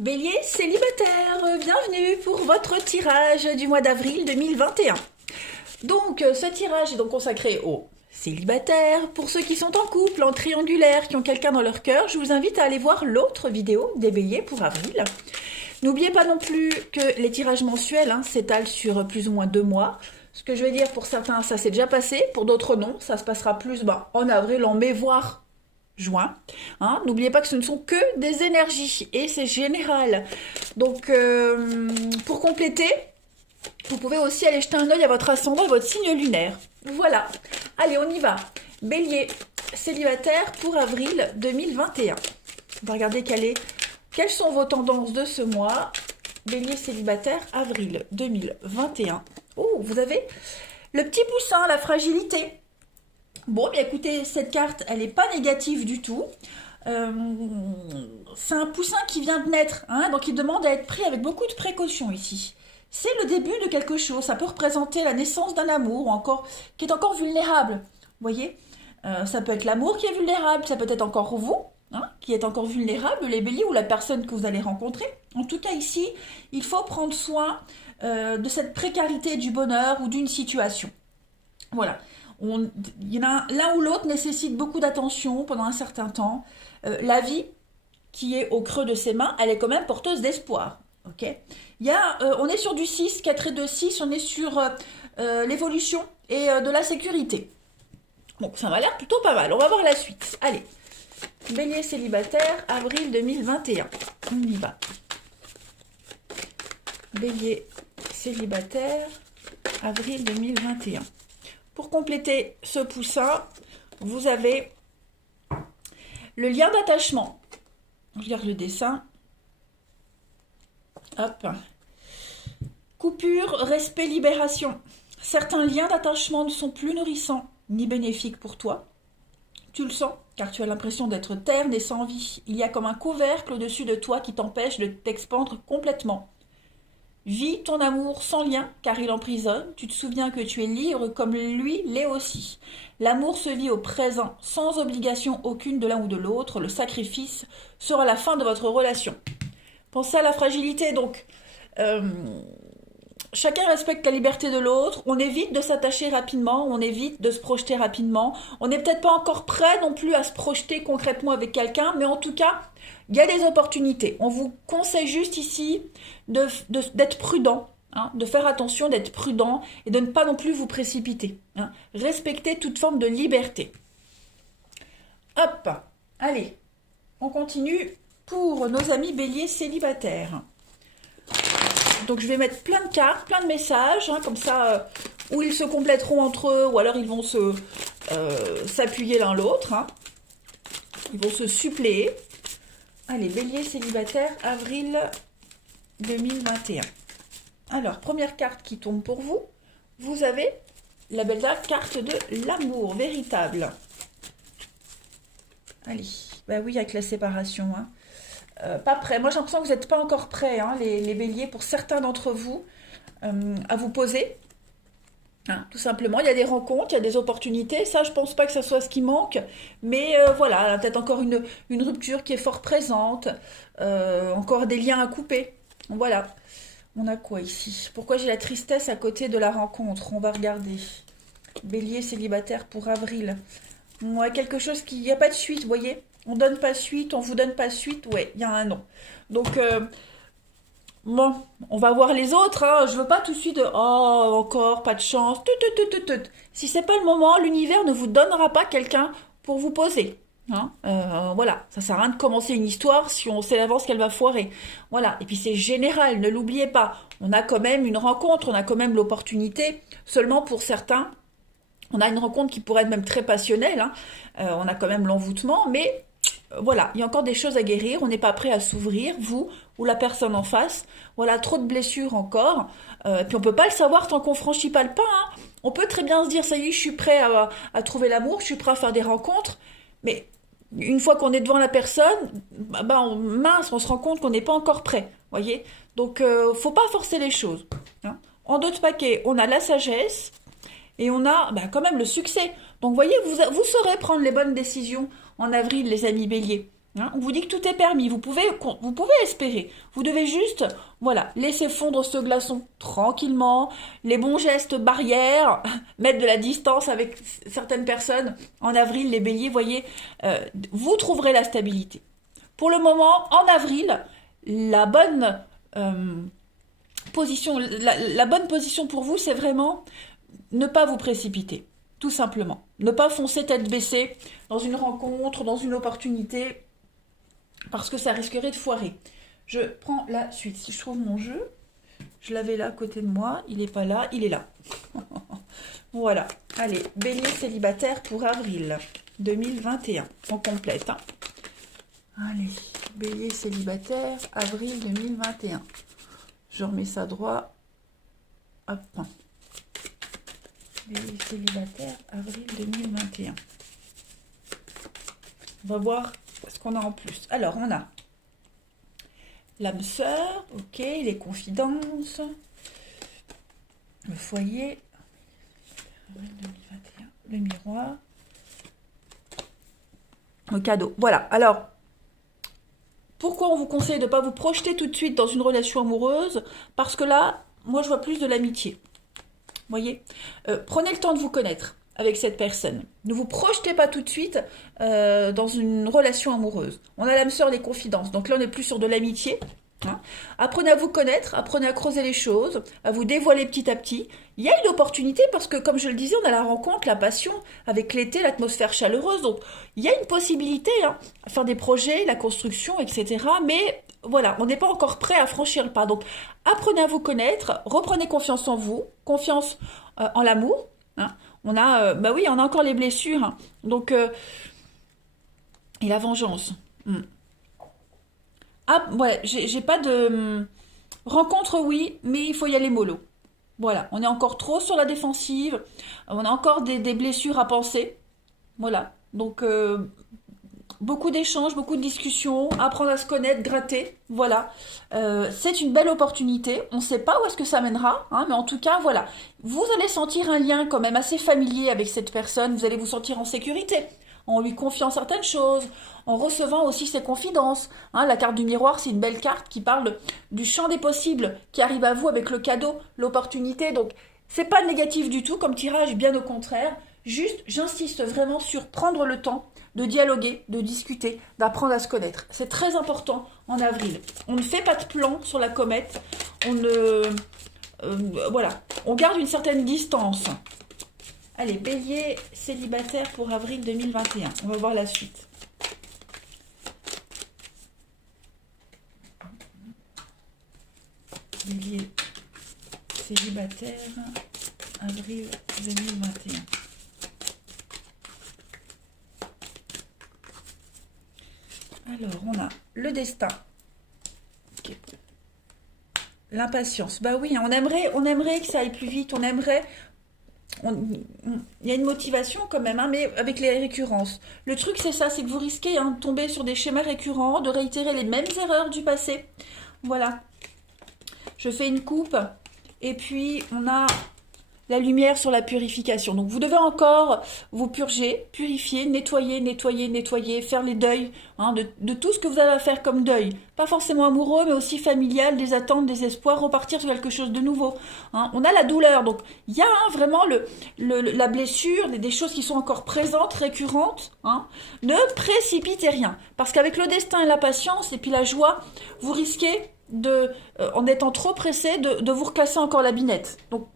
Bélier célibataire, bienvenue pour votre tirage du mois d'avril 2021. Donc ce tirage est donc consacré aux célibataires. Pour ceux qui sont en couple, en triangulaire, qui ont quelqu'un dans leur cœur, je vous invite à aller voir l'autre vidéo des béliers pour avril. N'oubliez pas non plus que les tirages mensuels s'étalent sur plus ou moins 2 mois. Ce que je vais dire, pour certains, ça s'est déjà passé, pour d'autres non. Ça se passera plus en avril, en mai, voire juin. N'oubliez pas que ce ne sont que des énergies et c'est général. Donc, pour compléter, vous pouvez aussi aller jeter un œil à votre ascendant et votre signe lunaire. Voilà. Allez, on y va. Bélier, célibataire pour avril 2021. On va regarder quelles sont vos tendances de ce mois. Bélier, célibataire, avril 2021. Oh, vous avez le petit poussin, la fragilité. Bon, bien écoutez, cette carte, elle n'est pas négative du tout. C'est un poussin qui vient de naître, donc il demande à être pris avec beaucoup de précaution ici. C'est le début de quelque chose, ça peut représenter la naissance d'un amour, qui est encore vulnérable. Vous voyez, ça peut être l'amour qui est vulnérable, ça peut être encore vous, qui êtes encore vulnérable, les béliers ou la personne que vous allez rencontrer. En tout cas ici, il faut prendre soin de cette précarité du bonheur ou d'une situation. Voilà. Il y en a l'un ou l'autre nécessite beaucoup d'attention pendant un certain temps. La vie, qui est au creux de ses mains, elle est quand même porteuse d'espoir. Okay, on est sur du 6, 4 et 2, 6, on est sur l'évolution et de la sécurité. Donc ça m'a l'air plutôt pas mal. On va voir la suite. Allez, Bélier célibataire, avril 2021. On y va. Bélier célibataire, avril 2021. Pour compléter ce poussin, vous avez le lien d'attachement. Je regarde le dessin. Hop. Coupure, respect, libération. Certains liens d'attachement ne sont plus nourrissants ni bénéfiques pour toi. Tu le sens, car tu as l'impression d'être terne et sans vie. Il y a comme un couvercle au-dessus de toi qui t'empêche de t'expandre complètement. Vis ton amour sans lien, car il emprisonne. Tu te souviens que tu es libre comme lui l'est aussi. L'amour se vit au présent, sans obligation aucune de l'un ou de l'autre. Le sacrifice sera la fin de votre relation. Pensez à la fragilité, donc. Chacun respecte la liberté de l'autre. On évite de s'attacher rapidement, on évite de se projeter rapidement. On n'est peut-être pas encore prêt non plus à se projeter concrètement avec quelqu'un, mais en tout cas, il y a des opportunités. On vous conseille juste ici d'être prudent, de faire attention, d'être prudent et de ne pas non plus vous précipiter. Respectez toute forme de liberté. Hop, allez, on continue pour nos amis béliers célibataires. Donc je vais mettre plein de cartes, plein de messages, comme ça, où ils se compléteront entre eux, ou alors ils vont s'appuyer l'un l'autre. Ils vont se suppléer. Allez, bélier célibataire, avril 2021. Alors, première carte qui tombe pour vous, vous avez la belle carte de l'amour véritable. Allez, bah oui, avec la séparation, pas prêt. Moi, j'ai l'impression que vous n'êtes pas encore prêts, les béliers, pour certains d'entre vous, à vous poser. Tout simplement, il y a des rencontres, il y a des opportunités. Ça, je pense pas que ça soit ce qui manque. Mais voilà, peut-être encore une rupture qui est fort présente. Encore des liens à couper. Voilà. On a quoi ici? Pourquoi j'ai la tristesse à côté de la rencontre? On va regarder. Bélier célibataire pour avril. Ouais, quelque chose qui... Il n'y a pas de suite, vous voyez? On donne pas suite, on vous donne pas suite, ouais, il y a un non. Donc, bon, on va voir les autres, je veux pas tout de suite, encore, pas de chance, Si c'est pas le moment, l'univers ne vous donnera pas quelqu'un pour vous poser. Voilà, ça sert à rien de commencer une histoire si on sait d'avance qu'elle va foirer. Voilà, et puis c'est général, ne l'oubliez pas. On a quand même une rencontre, on a quand même l'opportunité, seulement pour certains, on a une rencontre qui pourrait être même très passionnelle, on a quand même l'envoûtement, mais... Voilà, il y a encore des choses à guérir, on n'est pas prêt à s'ouvrir, vous ou la personne en face. Voilà, trop de blessures encore. Puis on peut pas le savoir tant qu'on franchit pas le pas. On peut très bien se dire, ça y est, je suis prêt à trouver l'amour, je suis prêt à faire des rencontres. Mais une fois qu'on est devant la personne, on se rend compte qu'on n'est pas encore prêt. Voyez. Donc, faut pas forcer les choses. En dos de paquet, on a la sagesse et on a quand même le succès. Donc, voyez, vous saurez prendre les bonnes décisions en avril, les amis béliers. Hein. On vous dit que tout est permis, vous pouvez espérer. Vous devez juste, voilà, laisser fondre ce glaçon tranquillement, les bons gestes barrières, mettre de la distance avec certaines personnes. En avril, les béliers, voyez, vous trouverez la stabilité. Pour le moment, en avril, la bonne position, la bonne position pour vous, c'est vraiment ne pas vous précipiter, tout simplement. Ne pas foncer tête baissée dans une rencontre, dans une opportunité, parce que ça risquerait de foirer. Je prends la suite. Si je trouve mon jeu, je l'avais là à côté de moi, il n'est pas là, il est là. Voilà. Allez, bélier célibataire pour avril 2021. On complète. Hein. Allez, bélier célibataire, avril 2021. Je remets ça droit. Hop. Bélier célibataire, avril 2021. On va voir ce qu'on a en plus. Alors, on a l'âme sœur, ok, les confidences, le foyer, avril 2021, le miroir, le cadeau. Voilà, alors, pourquoi on vous conseille de ne pas vous projeter tout de suite dans une relation amoureuse? Parce que là, moi, je vois plus de l'amitié. Voyez, prenez le temps de vous connaître avec cette personne. Ne vous projetez pas tout de suite dans une relation amoureuse. On a l'âme sœur des confidences. Donc là, on n'est plus sur de l'amitié. Hein. Apprenez à vous connaître, apprenez à creuser les choses, à vous dévoiler petit à petit. Il y a une opportunité parce que, comme je le disais, on a la rencontre, la passion, avec l'été, l'atmosphère chaleureuse. Donc, il y a une possibilité à faire des projets, la construction, etc. Mais voilà, on n'est pas encore prêt à franchir le pas. Donc, apprenez à vous connaître, reprenez confiance en vous, confiance en l'amour. Hein. On a, bah oui, on a encore les blessures. Hein. Donc, et la vengeance. Ah, ouais, j'ai pas de... Rencontre, oui, mais il faut y aller mollo. Voilà, on est encore trop sur la défensive. On a encore des blessures à penser. Voilà, donc beaucoup d'échanges, beaucoup de discussions, apprendre à se connaître, gratter. Voilà, c'est une belle opportunité. On ne sait pas où est-ce que ça mènera, hein, mais en tout cas, voilà. Vous allez sentir un lien quand même assez familier avec cette personne. Vous allez vous sentir en sécurité, en lui confiant certaines choses, en recevant aussi ses confidences. Hein, la carte du miroir, c'est une belle carte qui parle du champ des possibles qui arrive à vous avec le cadeau, l'opportunité. Donc, c'est pas négatif du tout comme tirage, bien au contraire. Juste, j'insiste vraiment sur prendre le temps de dialoguer, de discuter, d'apprendre à se connaître. C'est très important en avril. On ne fait pas de plan sur la comète. On ne... voilà. On garde une certaine distance. Allez, bélier célibataire pour avril 2021. On va voir la suite. Bélier célibataire, avril 2021. Alors, on a le destin. Okay. L'impatience. Bah oui, on aimerait que ça aille plus vite. On aimerait... Il y a une motivation quand même, hein, mais avec les récurrences. Le truc, c'est ça, c'est que vous risquez de tomber sur des schémas récurrents, de réitérer les mêmes erreurs du passé. Voilà. Je fais une coupe. Et puis, on a la lumière sur la purification. Donc, vous devez encore vous purger, purifier, nettoyer, faire les deuils de tout ce que vous avez à faire comme deuil. Pas forcément amoureux, mais aussi familial, des attentes, des espoirs, repartir sur quelque chose de nouveau. Hein. On a la douleur. Donc, il y a vraiment la blessure, des choses qui sont encore présentes, récurrentes. Hein. Ne précipitez rien. Parce qu'avec le destin et la patience, et puis la joie, vous risquez en étant trop pressé, de vous reclasser encore la binette. Donc,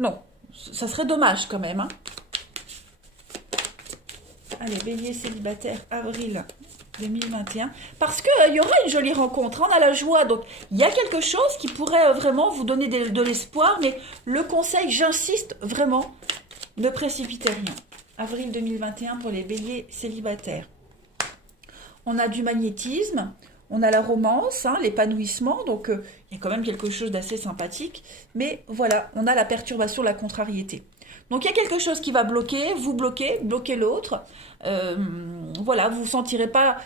non, ça serait dommage quand même. Hein. Allez, bélier célibataire, avril 2021. Parce qu'il y aura une jolie rencontre, hein, on a la joie. Donc, il y a quelque chose qui pourrait vraiment vous donner de l'espoir. Mais le conseil, j'insiste vraiment, ne précipitez rien. Avril 2021 pour les béliers célibataires. On a du magnétisme. On a la romance, hein, l'épanouissement, donc il y a quand même quelque chose d'assez sympathique. Mais voilà, on a la perturbation, la contrariété. Donc il y a quelque chose qui va bloquer, vous bloquez l'autre. Voilà, vous ne vous sentirez pas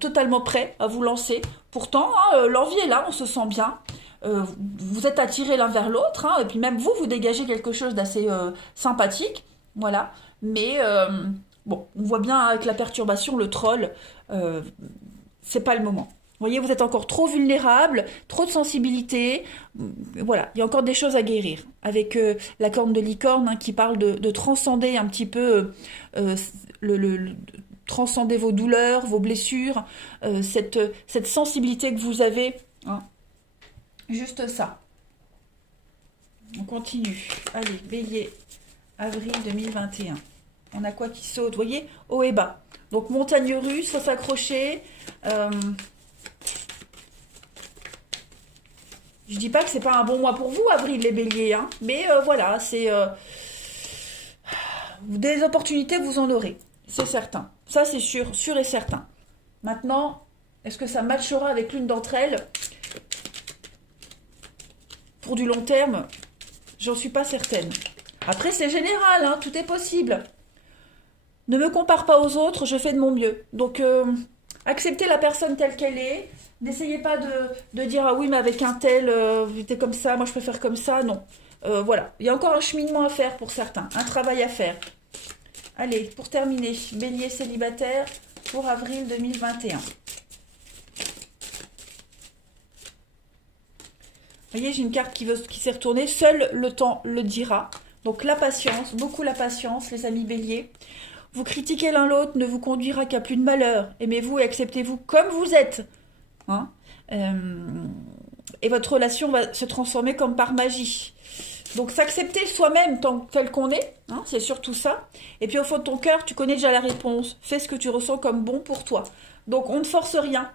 totalement prêt à vous lancer. Pourtant, hein, l'envie est là, on se sent bien. Vous êtes attirés l'un vers l'autre, hein, et puis même vous dégagez quelque chose d'assez sympathique. Voilà, mais bon, on voit bien avec la perturbation, le troll... c'est pas le moment. Vous voyez, vous êtes encore trop vulnérable, trop de sensibilité. Voilà, il y a encore des choses à guérir. Avec la corne de licorne hein, qui parle de transcender un petit peu, transcender vos douleurs, vos blessures, cette sensibilité que vous avez. Hein. Juste ça. On continue. Allez, Bélier, avril 2021. On a quoi qui saute? Vous voyez, haut et bas. Donc, montagne russe, faut s'accrocher. Je dis pas que c'est pas un bon mois pour vous, avril, les béliers, hein, mais voilà, c'est des opportunités, vous en aurez, c'est certain. Ça, c'est sûr, sûr et certain. Maintenant, est-ce que ça matchera avec l'une d'entre elles? Pour du long terme, j'en suis pas certaine. Après, c'est général, hein, tout est possible. Ne me compare pas aux autres, je fais de mon mieux. Donc, acceptez la personne telle qu'elle est. N'essayez pas de dire ah oui mais avec un tel t'es comme ça, moi je préfère comme ça, non. Voilà, il y a encore un cheminement à faire pour certains, un travail à faire. Allez, pour terminer, Bélier célibataire pour avril 2021. Vous voyez, j'ai une carte qui s'est retournée, seul le temps le dira. Donc la patience, beaucoup la patience les amis Bélier. Vous critiquez l'un l'autre ne vous conduira qu'à plus de malheur. Aimez-vous et acceptez-vous comme vous êtes. Hein, et votre relation va se transformer comme par magie. Donc s'accepter soi-même tel qu'on est, hein, c'est surtout ça. Et puis au fond de ton cœur, tu connais déjà la réponse. Fais ce que tu ressens comme bon pour toi. Donc on ne force rien.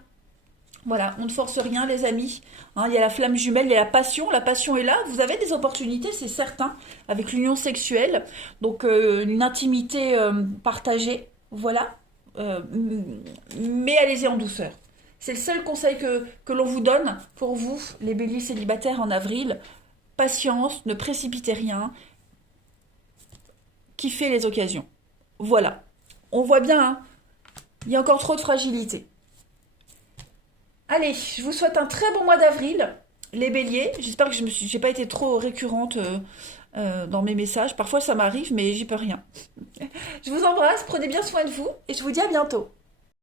Voilà, on ne force rien les amis. Hein, il y a la flamme jumelle, il y a la passion est là. Vous avez des opportunités, c'est certain, avec l'union sexuelle. Donc une intimité partagée, voilà. Mais allez-y en douceur. C'est le seul conseil que l'on vous donne pour vous, les béliers célibataires en avril. Patience, ne précipitez rien. Kiffez les occasions. Voilà. On voit bien, hein, il y a encore trop de fragilité. Allez, je vous souhaite un très bon mois d'avril, les béliers. J'espère que j'ai pas été trop récurrente dans mes messages. Parfois ça m'arrive, mais j'y peux rien. Je vous embrasse, prenez bien soin de vous et je vous dis à bientôt.